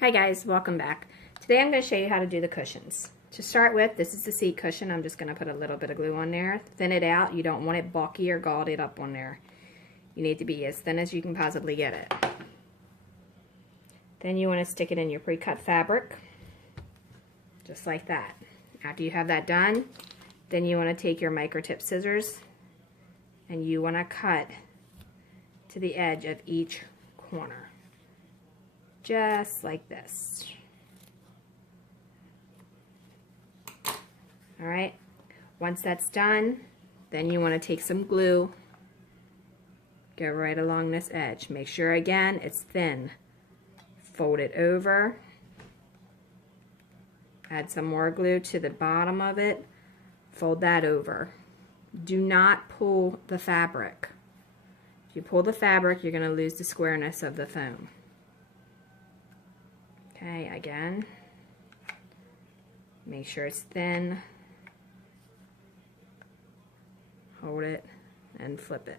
Hi guys, welcome back. Today I'm going to show you how to do the cushions. To start with, this is the seat cushion. I'm just going to put a little bit of glue on there. Thin it out. You don't want it bulky or gaudy up on there. You need to be as thin as you can possibly get it. Then you want to stick it in your pre-cut fabric, just like that. After you have that done, then you want to take your microtip scissors and you want to cut to the edge of each corner. Just like this. Alright, once that's done, then you want to take some glue, go right along this edge. Make sure again it's thin. Fold it over, add some more glue to the bottom of it, fold that over. Do not pull the fabric. If you pull the fabric, you're going to lose the squareness of the foam. Okay, again, make sure it's thin, hold it, and flip it.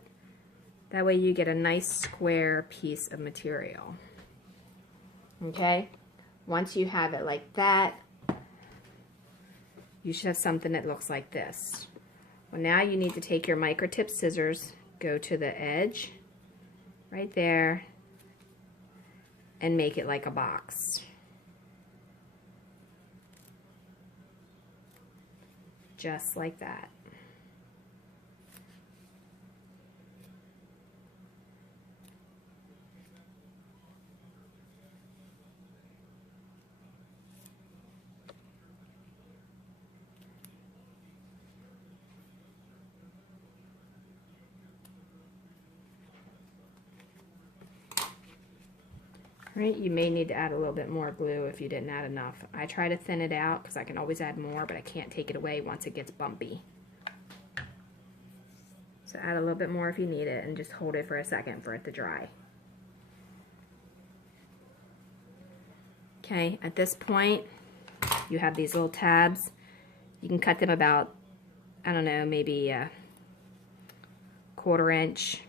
That way you get a nice square piece of material. Okay, once you have it like that, you should have something that looks like this. Well, now you need to take your microtip scissors, go to the edge, right there, and make it like a box. Just like that. Right, you may need to add a little bit more glue if you didn't add enough. I try to thin it out because I can always add more, but I can't take it away once it gets bumpy. So add a little bit more if you need it and just hold it for a second for it to dry. Okay, at this point, you have these little tabs. You can cut them about, I don't know, maybe a 1/4 inch,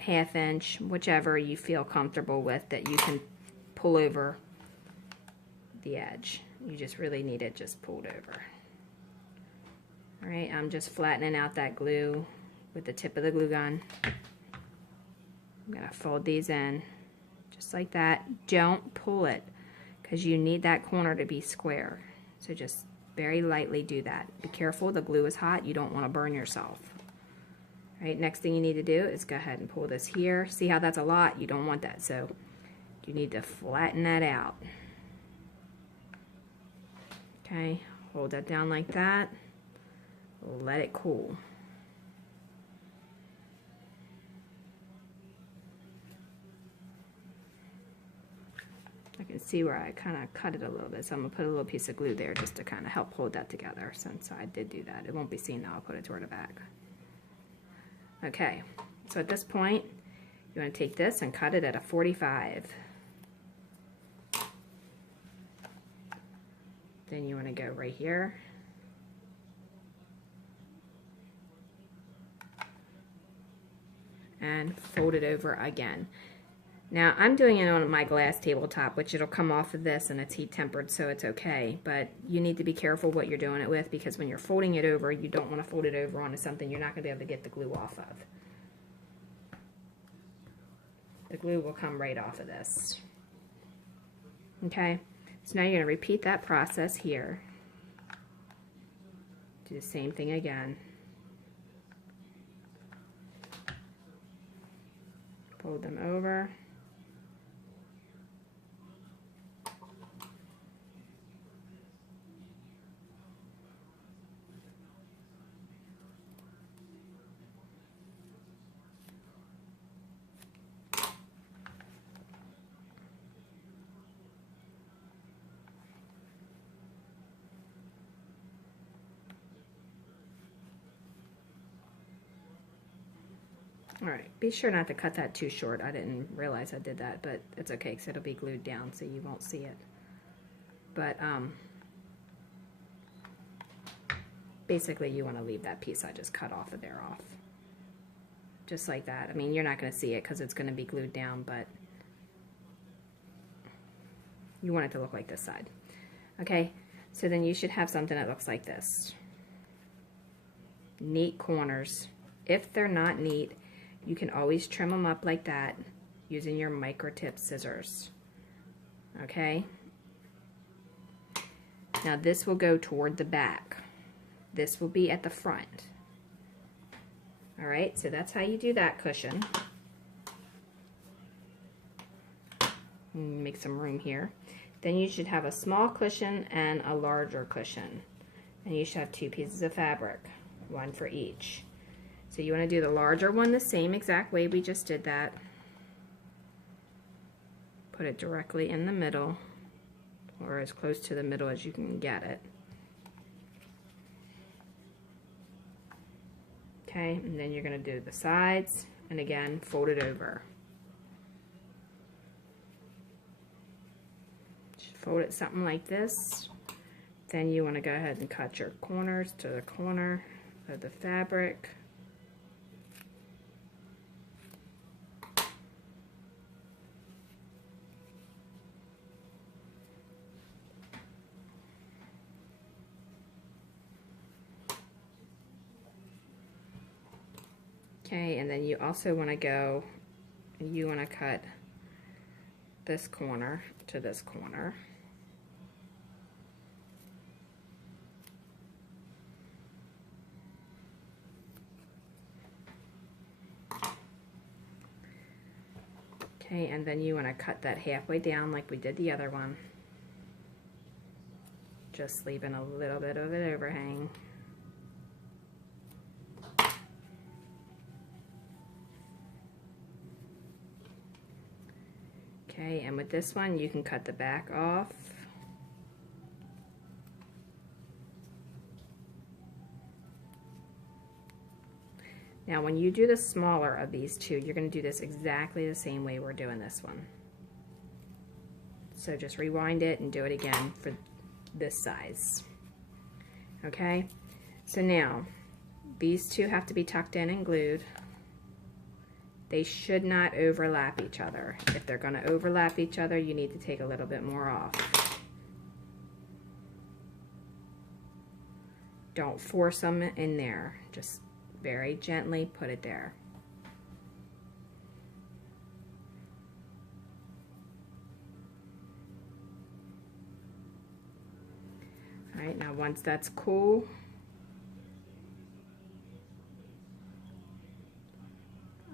1/2 inch, whichever you feel comfortable with that you can pull over the edge. You just really need it just pulled over. Alright, I'm just flattening out that glue with the tip of the glue gun. I'm going to fold these in just like that. Don't pull it because you need that corner to be square. So just very lightly do that. Be careful, the glue is hot. You don't want to burn yourself. Alright, next thing you need to do is go ahead and pull this here. See how that's a lot? You don't want that. So you need to flatten that out. Okay, hold that down like that. Let it cool. I can see where I kind of cut it a little bit, so I'm going to put a little piece of glue there just to kind of help hold that together since I did do that. It won't be seen now. I'll put it toward the back. Okay, so at this point, you want to take this and cut it at a 45. Then you want to go right here. And fold it over again. Now I'm doing it on my glass tabletop, which it'll come off of this and it's heat tempered, so it's okay. But you need to be careful what you're doing it with because when you're folding it over, you don't want to fold it over onto something you're not going to be able to get the glue off of. The glue will come right off of this. Okay, so now you're going to repeat that process here. Do the same thing again. Fold them over. Alright, be sure not to cut that too short. I didn't realize I did that, but it's okay because it'll be glued down so you won't see it. But basically you want to leave that piece I just cut off of there off. Just like that. I mean, you're not going to see it because it's going to be glued down, but You want it to look like this side. Okay, so then you should have something that looks like this. Neat corners. If they're not neat, you can always trim them up like that using your micro tip scissors. Okay? Now this will go toward the back. This will be at the front. Alright, so that's how you do that cushion. Make some room here. Then you should have a small cushion and a larger cushion. And you should have 2 pieces of fabric, one for each. So you want to do the larger one the same exact way we just did that. Put it directly in the middle, or as close to the middle as you can get it. Okay, and then you're going to do the sides, and again, fold it over. Just fold it something like this. Then you want to go ahead and cut your corners to the corner of the fabric. Okay, and then you also want to go, you want to cut this corner to this corner. Okay, and then you want to cut that halfway down like we did the other one. Just leaving a little bit of an overhang. Okay, and with this one, you can cut the back off. Now, when you do the smaller of these two, you're going to do this exactly the same way we're doing this one. So just rewind it and do it again for this size. Okay, so now, these two have to be tucked in and glued. They should not overlap each other. If they're going to overlap each other, you need to take a little bit more off. Don't force them in there. Just very gently put it there. All right, now once that's cool,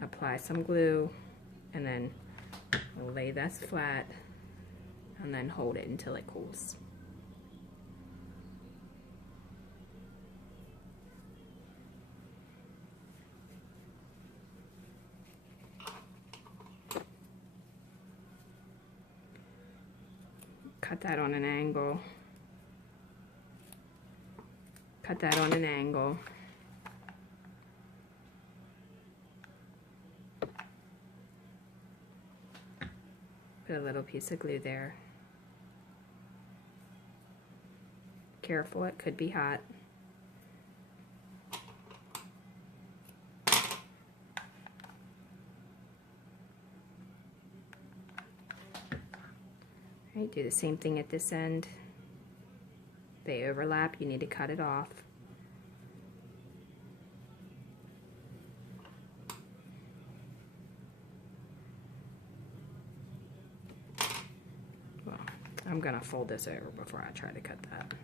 apply some glue and then lay this flat and then hold it until it cools. Cut that on an angle. Cut that on an angle. Put a little piece of glue there. Careful, it could be hot. All right, do the same thing at this end. They overlap, you need to cut it off. Well, I'm gonna fold this over before I try to cut that.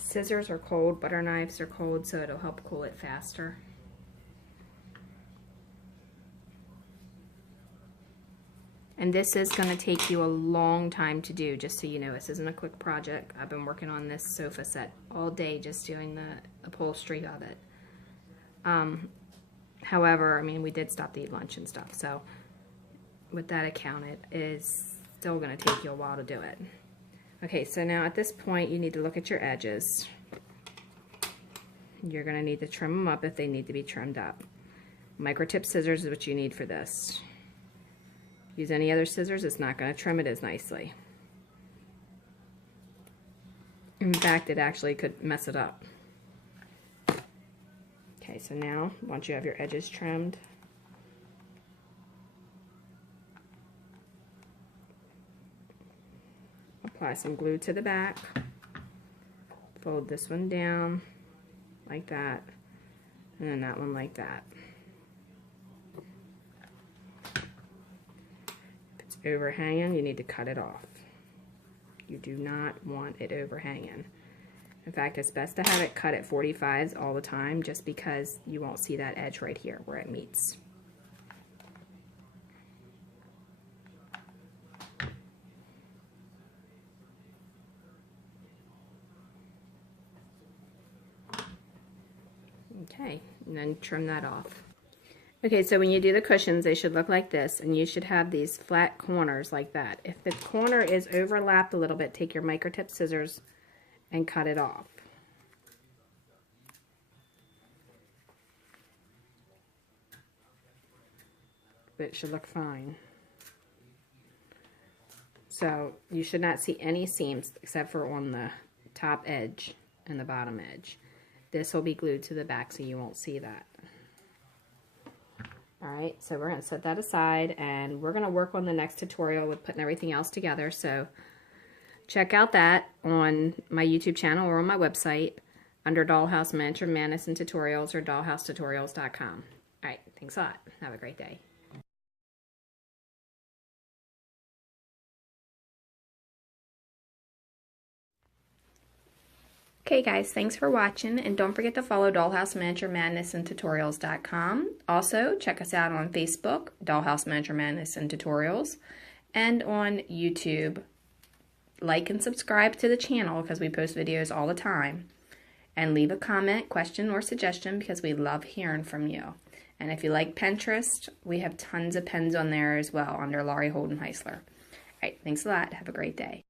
Scissors are cold, butter knives are cold, so it'll help cool it faster. And this is going to take you a long time to do, just so you know. This isn't a quick project. I've been working on this sofa set all day just doing the upholstery of it. However, I mean, we did stop to eat lunch and stuff, so with that account, it is still going to take you a while to do it. Okay, so now at this point you need to look at your edges. You're going to need to trim them up if they need to be trimmed up. Microtip scissors is what you need for this. Use any other scissors, it's not going to trim it as nicely. In fact, it actually could mess it up. Okay, so now, once you have your edges trimmed, apply some glue to the back. Fold this one down like that, and then that one like that. If it's overhanging, you need to cut it off. You do not want it overhanging. In fact, it's best to have it cut at 45s all the time, just because you won't see that edge right here where it meets. Okay, and then trim that off. Okay, so when you do the cushions, they should look like this, and you should have these flat corners like that. If the corner is overlapped a little bit, take your microtip scissors and cut it off. But it should look fine. So you should not see any seams except for on the top edge and the bottom edge. This will be glued to the back so you won't see that. Alright, so we're going to set that aside, and we're going to work on the next tutorial with putting everything else together. So check out that on my YouTube channel or on my website under Dollhouse Miniature Madness and Tutorials or dollhousetutorials.com. Alright, thanks a lot. Have a great day. Okay guys, thanks for watching, and don't forget to follow Dollhouse Miniature Madness and Tutorials.com. Also, check us out on Facebook, Dollhouse Miniature Madness and Tutorials, and on YouTube. Like and subscribe to the channel because we post videos all the time. And leave a comment, question, or suggestion because we love hearing from you. And if you like Pinterest, we have tons of pens on there as well under Laurie Holden Heisler. Alright, thanks a lot. Have a great day.